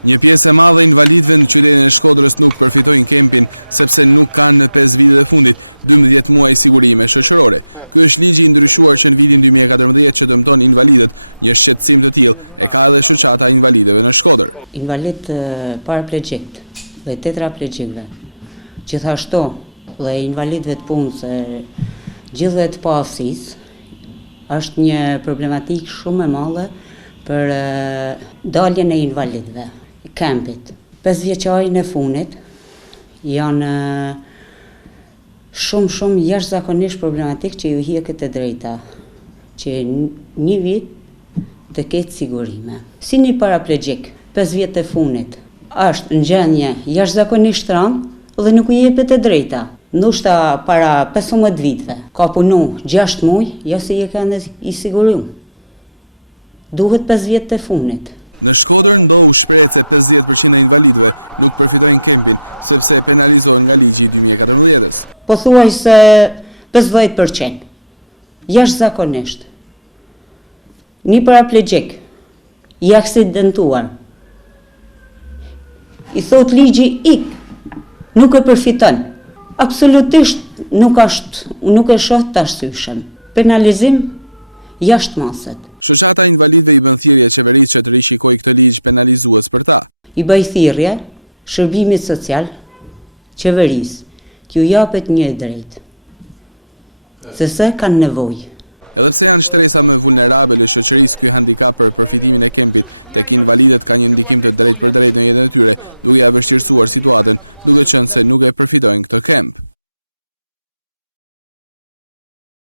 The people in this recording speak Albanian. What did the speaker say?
Një pjesë e madhe invalidëve në qytetin e Shkodrës nuk përfitojnë kempin sepse nuk kanë në 5 vitet e fundit 12 muaj sigurime shoqërore. Ky është ligji i ndryshuar që në vitin 2014 që dëmton invalidët. Një shqetësim të tillë e ka edhe shoqata e invalidëve në Shkodër. Invalid paraplegjik dhe tetraplegjikëve, gjithashtu dhe invalidëve të punës, gjithëve të pasisë, është një problematikë shumë e madhe për daljen e invalidëve. Kempit. 5 vjeçarin e funit janë shumë jashtëzakonisht problematik që ju hiqet e drejta, që një vit të ketë sigurime. Si një paraplegjik, 5 vjet e funit, është në gjendje jashtëzakonisht rëndë dhe nuk u jepet e drejta. Ndoshta para 15 viteve, ka punu 6 muaj, ja se i kanë i sigurim. Duhet 5 vjet e funit. Në Shkodër ndohu shprehjet se 50% e invalidëve nuk përfitojnë kempin sepse penalizohen nga ligji i 2014-s. Po thuaj se 50%. Jashtëzakonisht. Një paraplegjik i aksidentuar. I thot ligji ik, nuk e përfiton. Absolutisht nuk e shoh të arsyeshëm. Penalizim jashtë maset. Shoqata e invalidëve i bën thirrje qeverisë që të rishikojë këtë ligj penalizues për ta. I bëj thirrje shërbimit social, qeverisë, t'ju japet një drejtë, se kanë nevojë. Edhe pse janë shtresa më vulnerabël e shoqërisë ky handikap për përfitimin e kempit, tek invalidët ka një ndikim të drejtë për drejtë në jetën e tyre, duke ia vështirësuar situatën, duke qenë se nuk e përfitojnë këtë kemp.